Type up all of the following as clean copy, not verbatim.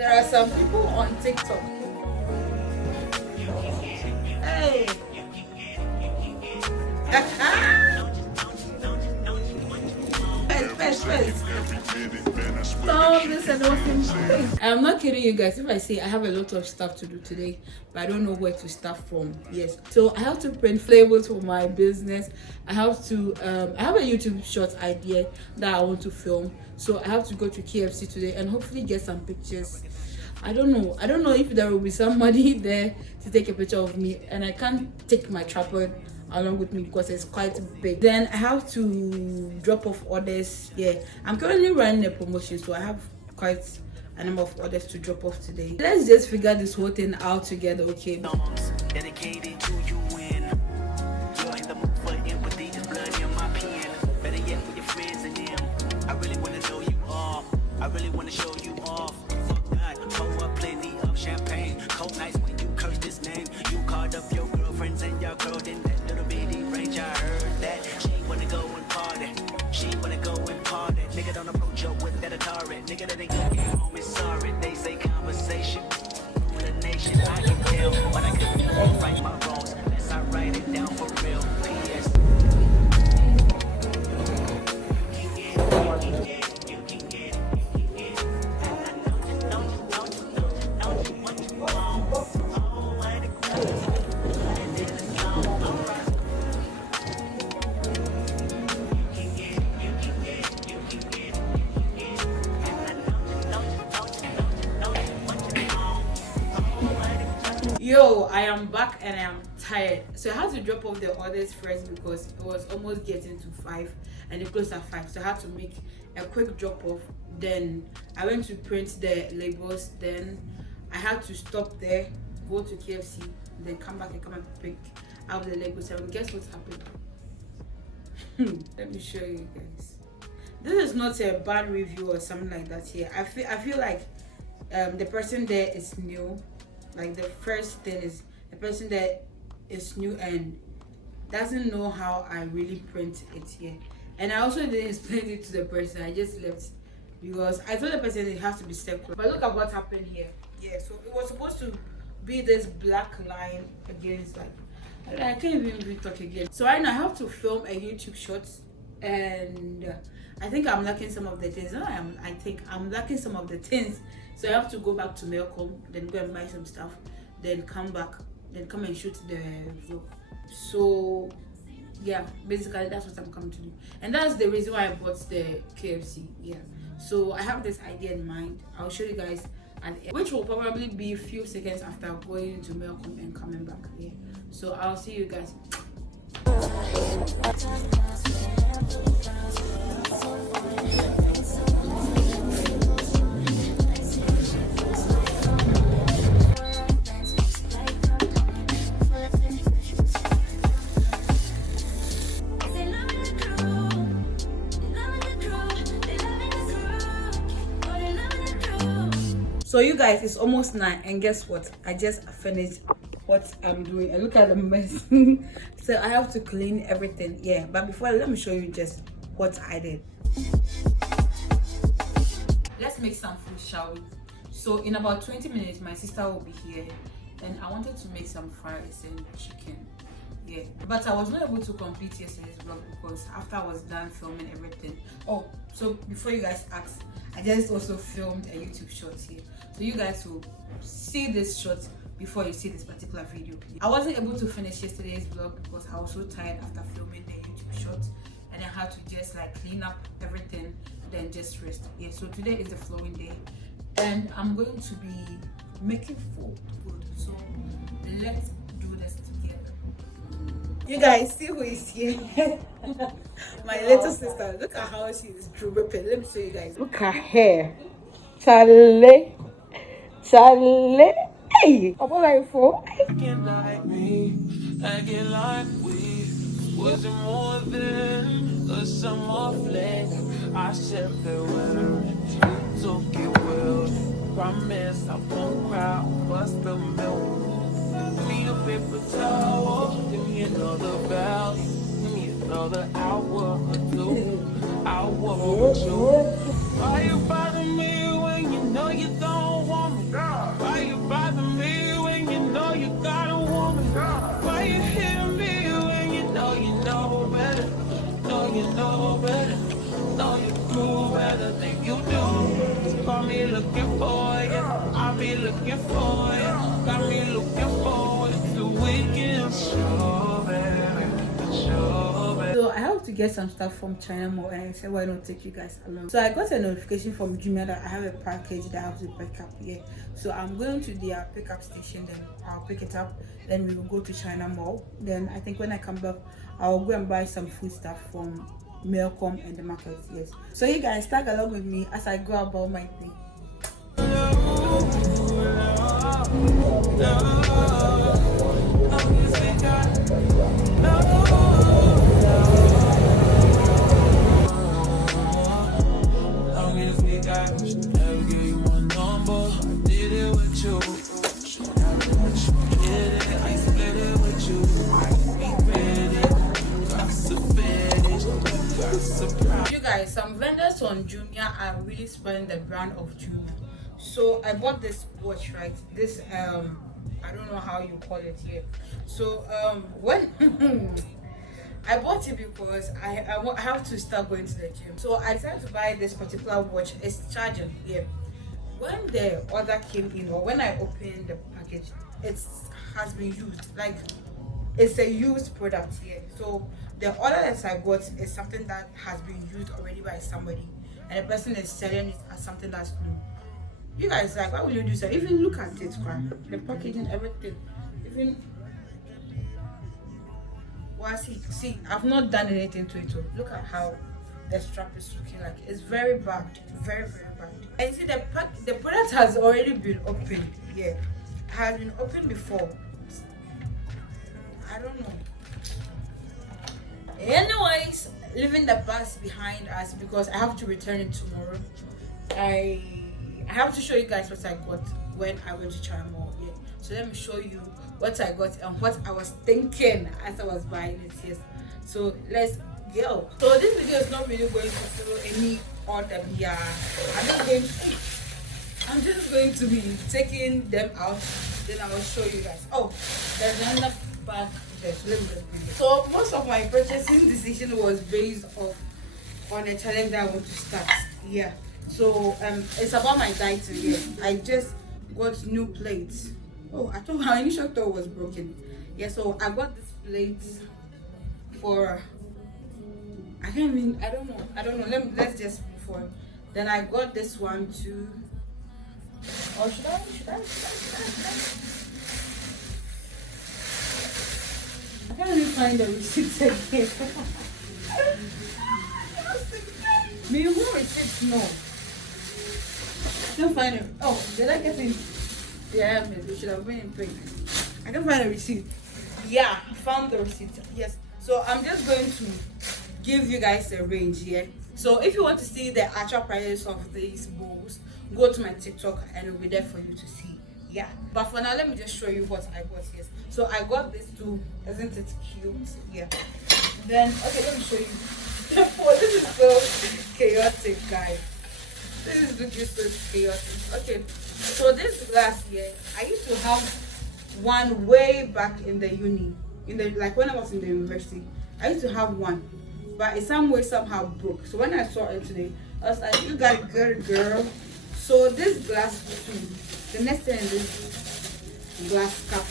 There are some people on TikTok. Hey. First. Stop this and thing. I'm not kidding you guys if I say I have a lot of stuff to do today, but I don't know where to start from. Yes, so I have to print flavors for my business. I have to I have a YouTube short idea that I want to film, so I have to go to KFC today and hopefully get some pictures. I don't know if there will be somebody there to take a picture of me, and I can't take my tripod along with me because it's quite big. Then I have to drop off orders. Yeah, I'm currently running a promotion, so I have quite a number of orders to drop off today. Let's just figure this whole thing out together, okay? Dedicated to you win. You're in the mood for empathy, is blood in my pen. Better yet with your friends and them. I really want to know you off. I really want to show you off. Fuck God, pour up plenty of champagne. Cold nights when you curse this name. You called up your girlfriends and your girl in that little bitty range. I heard that she wanna go and party. She wanna go and party. Nigga don't approach her with that Atari. Nigga that ain't gonna get home is sorry. They say conversation with a nation. I can tell, but I couldn't right my wrongs unless I write it down for real. P.S. Yo, I am back and I am tired. So I had to drop off the orders first because it was almost getting to 5 and it closed at 5. So I had to make a quick drop off. Then I went to print the labels. Then I had to stop there, go to KFC, then come back and pick out the labels. And guess what happened? Let me show you guys. This is not a bad review or something like that here. I feel like the person there is new. Like the first thing is the person that is new and doesn't know how I really print it here. And I also didn't explain it to the person. I just left because I told the person it has to be separate. But look at what happened here. Yeah, so it was supposed to be this black line against like I can't even really talk again. So right now I have to film a YouTube short and I think I'm lacking some of the things. I think I'm lacking some of the things. So I have to go back to Melcom, then go and buy some stuff, then come back, then come and shoot the vlog. So yeah, basically that's what I'm coming to do. And that's the reason why I bought the KFC. Yeah. So I have this idea in mind. I'll show you guys at the end, which will probably be a few seconds after going to Melcom and coming back. Yeah. So I'll see you guys. So you guys, it's almost 9 and guess what? I just finished what I'm doing and look at the mess. So I have to clean everything. Yeah, but before let me show you just what I did. Let's make some food, shall we? So in about 20 minutes my sister will be here and I wanted to make some fries and chicken. Yeah, but I was not able to complete yesterday's vlog because after I was done filming everything. Oh, so before you guys ask, I just also filmed a YouTube short here, so you guys will see this short before you see this particular video. I wasn't able to finish yesterday's vlog because I was so tired after filming the YouTube short, and I had to just like clean up everything, then just rest. Yeah, so today is the flowing day, and I'm going to be making food. So let's do this together. You guys see who is here? My little sister. Look at how she is drooping. Let me show you guys. Look at her. Charlie. Hey. What are you for? Acting like me. Acting like we wasn't more than a summer flex. I said farewell. You took it well. Promise I won't cry. Bust the milk. Me a paper towel, give me another value, give me another hour or two, hour or two. Why you bother me when you know you don't want you know better. Know you prove everything you do. Call me looking for you. I'll be looking for you. Got me looking forward to weekend. Strawberry, strawberry. So I have to get some stuff from China Mall, and I said, why not take you guys along? So I got a notification from Jumia that I have a package that I have to pick up here. So I'm going to their pickup station, then I'll pick it up, then we will go to China Mall. Then I think when I come back, I'll go and buy some food stuff from Melcom and the market. Yes. So you guys tag along with me as I go about my day. You guys, some vendors on Jumia are really spreading the brand of Jumia. So I bought this watch, right? This I don't know how you call it here. So when I bought it because I have to start going to the gym. So I decided to buy this particular watch. It's charging here. When the order came in, or when I opened the package, it has been used. Like, it's a used product here. So the order that I got is something that has been used already by somebody, and the person is selling it as something that's new. You guys, like, why would you do so? Even look at it, the packaging, everything. Even well, see, I've not done anything to it. So look at how the strap is looking like. It's very bad, very bad. And see, the product has already been opened. Yeah, it has been opened before. I don't know. Anyways, leaving the past behind us because I have to return it tomorrow. I have to show you guys what I got when I went to China Mall. Yeah. So let me show you what I got and what I was thinking as I was buying it. Yes. So let's go. So this video is not really going to follow any order. Yeah. I'm just going to be taking them out. Then I will show you guys. Oh, there's another bag there. So let me just bring it. So most of my purchasing decision was based on a challenge that I want to start. Yeah. So it's about my diet here. I just got new plates. Oh, I thought my initial thought was broken. Yeah, so I got this plate for I don't know. Let's just move on. Then I got this one too. Or should I? I can't even find the receipt again. Me who receipts no. I can't find it. Oh, did I get it? Yeah, maybe should have been in pink. I can't find a receipt. Yeah, I found the receipt. Yes. So I'm just going to give you guys a range here. So if you want to see the actual prices of these bowls, go to my TikTok and it'll be there for you to see. Yeah. But for now, let me just show you what I got. Yes. So I got this too. Isn't it cute? Yeah. Then okay, let me show you. Oh, this is so chaotic, guys. This is looking so chaotic. Okay. So this glass here, I used to have one way back in the uni. Like when I was in the university, I used to have one. But it somehow broke. So when I saw it today, I was like, you got it good, girl. So this glass too, the next thing is this glass cup.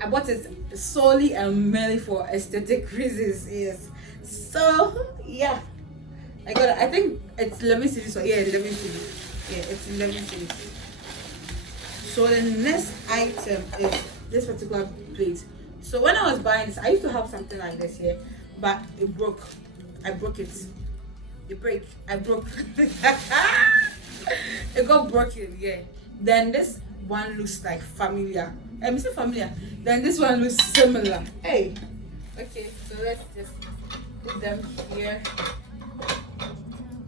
I bought it solely and merely for aesthetic reasons. Yes. So yeah, I got it. I think it's 11 cities. So yeah, 11 cities. Yeah, it's 11 cities. So the next item is this particular plate. So when I was buying this, I used to have something like this here, but it broke. I broke it. I broke. It got broken. Yeah. Then this one looks like familiar. I'm so familiar. Then this one looks similar. Hey. Okay. So let's just put them here.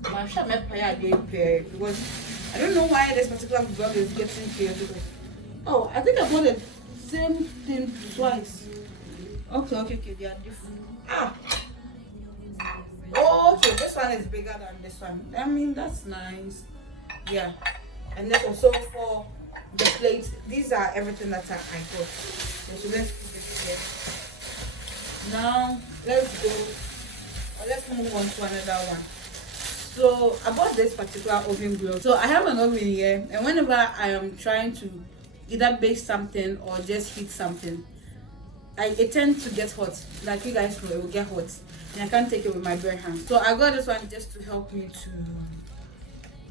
I'm sure my pair because I don't know why this particular vlog is getting chaotic. Oh, I think I bought the same thing twice. Okay, they are different. Okay, this one is bigger than this one. I mean, that's nice. Yeah. And then also for the plates, these are everything that I got. So let's put it here. Now let's go. let's move on to another one. So I bought this particular oven glove. So I have an oven here, and whenever I am trying to either bake something or just heat something, it tends to get hot. Like you guys know, it will get hot, and I can't take it with my bare hands. So I got this one just to help me to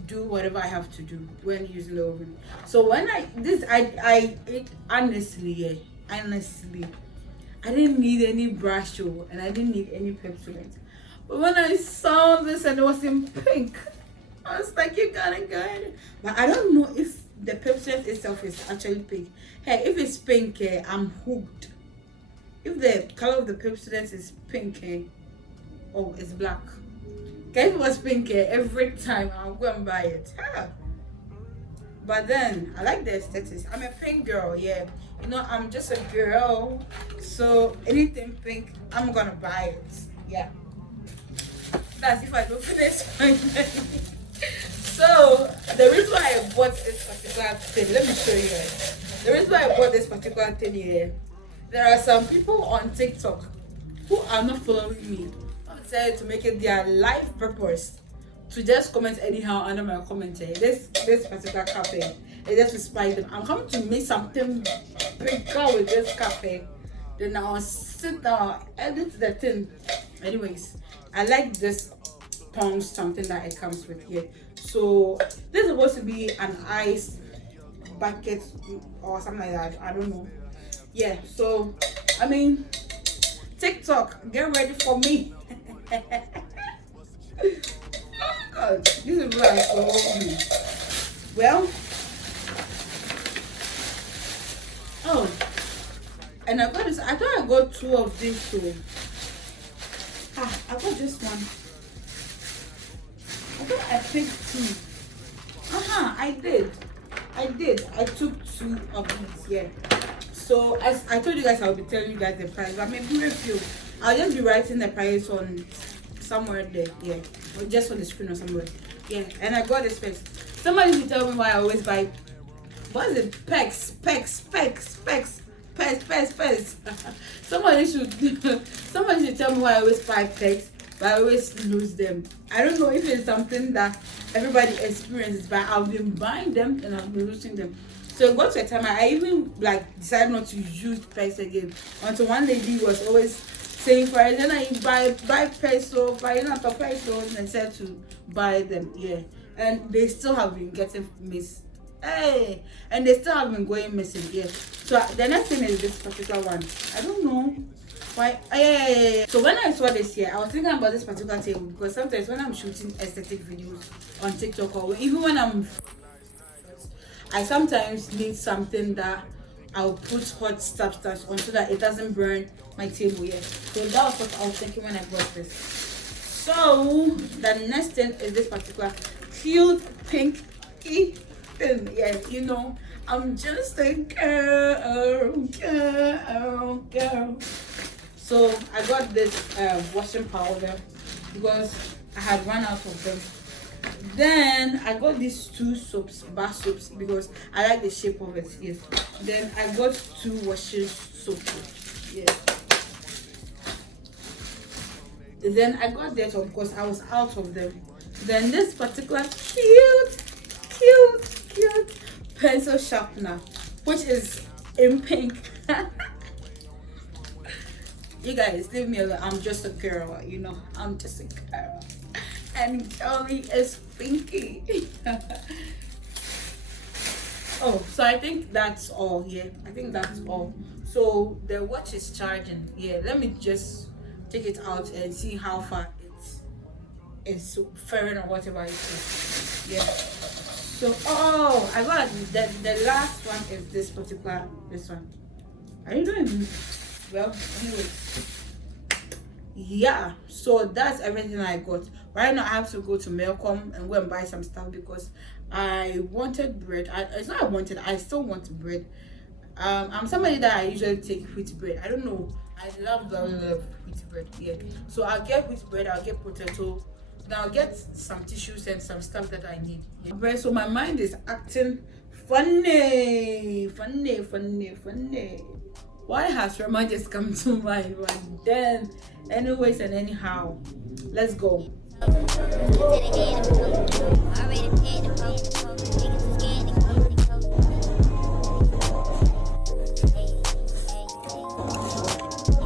do whatever I have to do when using the oven. So when I honestly, I didn't need any brush and I didn't need any peppermint. But when I saw this and it was in pink, I was like, you gotta go ahead. But I don't know if the peppermint itself is actually pink. Hey, if it's pink, I'm hooked. If the color of the peppermint is pink, oh, it's black. Okay, if it was pink, every time I'll go and buy it. But then I like the aesthetics. I'm a pink girl, yeah. You know, I'm just a girl, so anything pink, I'm gonna buy it. Yeah. That's if I don't finish my money. So the reason why I bought this particular thing, let me show you. The reason why I bought this particular thing here, there are some people on TikTok who are not following me. I decided to make it their life purpose to just comment anyhow under my commentary. This particular cafe, it's just to spy them. I'm coming to make something bigger with this cafe. Then I'll sit down, edit the thing. Anyways, I like this tongs something that it comes with here. So this is supposed to be an ice bucket or something like that. I don't know. Yeah, so I mean, TikTok, get ready for me. Oh God, this is what I saw me. Well, oh, and I got this. I thought I got two of these too. I got this one. I thought I picked two. I did. I took two of these, yeah. So as I told you guys, I'll be telling you guys the price, but maybe a few. I'll just be writing the price on somewhere there, yeah, or just on the screen or somewhere, yeah. And I got this specs. Somebody should tell me why I always buy. What is it? Specs. Somebody should tell me why I always buy specs, but I always lose them. I don't know if it's something that everybody experiences, but I've been buying them and I've been losing them. So it got to a time I even like decided not to use specs again until one lady was always saying for it, then I buy peso, buy not a peso, and I said to buy them, yeah. And they still have been getting missed. Hey, and they still have been going missing, yeah. So the next thing is this particular one. I don't know why. Yeah. So when I saw this here, I was thinking about this particular table because sometimes when I'm shooting aesthetic videos on TikTok or even when I sometimes need something that I'll put hot substance on so that it doesn't burn my table here. So that was what I was thinking when I bought this. So the next thing is this particular cute pink thing. Yeah, you know, I'm just a girl. So I got this washing powder because I had run out of them. Then I got these two soaps, bar soaps, because I like the shape of it. Yes. Then I got two washing soaps. Yes. Then I got that one because I was out of them. Then this particular cute pencil sharpener, which is in pink. You guys leave me alone. I'm just a girl, you know. I'm just a girl. And Kelly is pinky. Oh, so I think that's all. Yeah, I think that's all. So the watch is charging. Yeah, let me just take it out and see how far it's faring or whatever it is. Yeah. So I got the last one is this one. Are you doing? Well, anyway. Yeah, so that's everything I got. Right now I have to go to Melcom and go and buy some stuff because I wanted bread. It's not I wanted, I still want bread. I'm somebody that I usually take wheat bread. I don't know, I love wheat bread. Yeah, so I'll get wheat bread, I'll get potato, then I'll get some tissues and some stuff that I need. Yeah. So my mind is acting funny. Why has Rema just come to mind? But then, anyways and anyhow, let's go.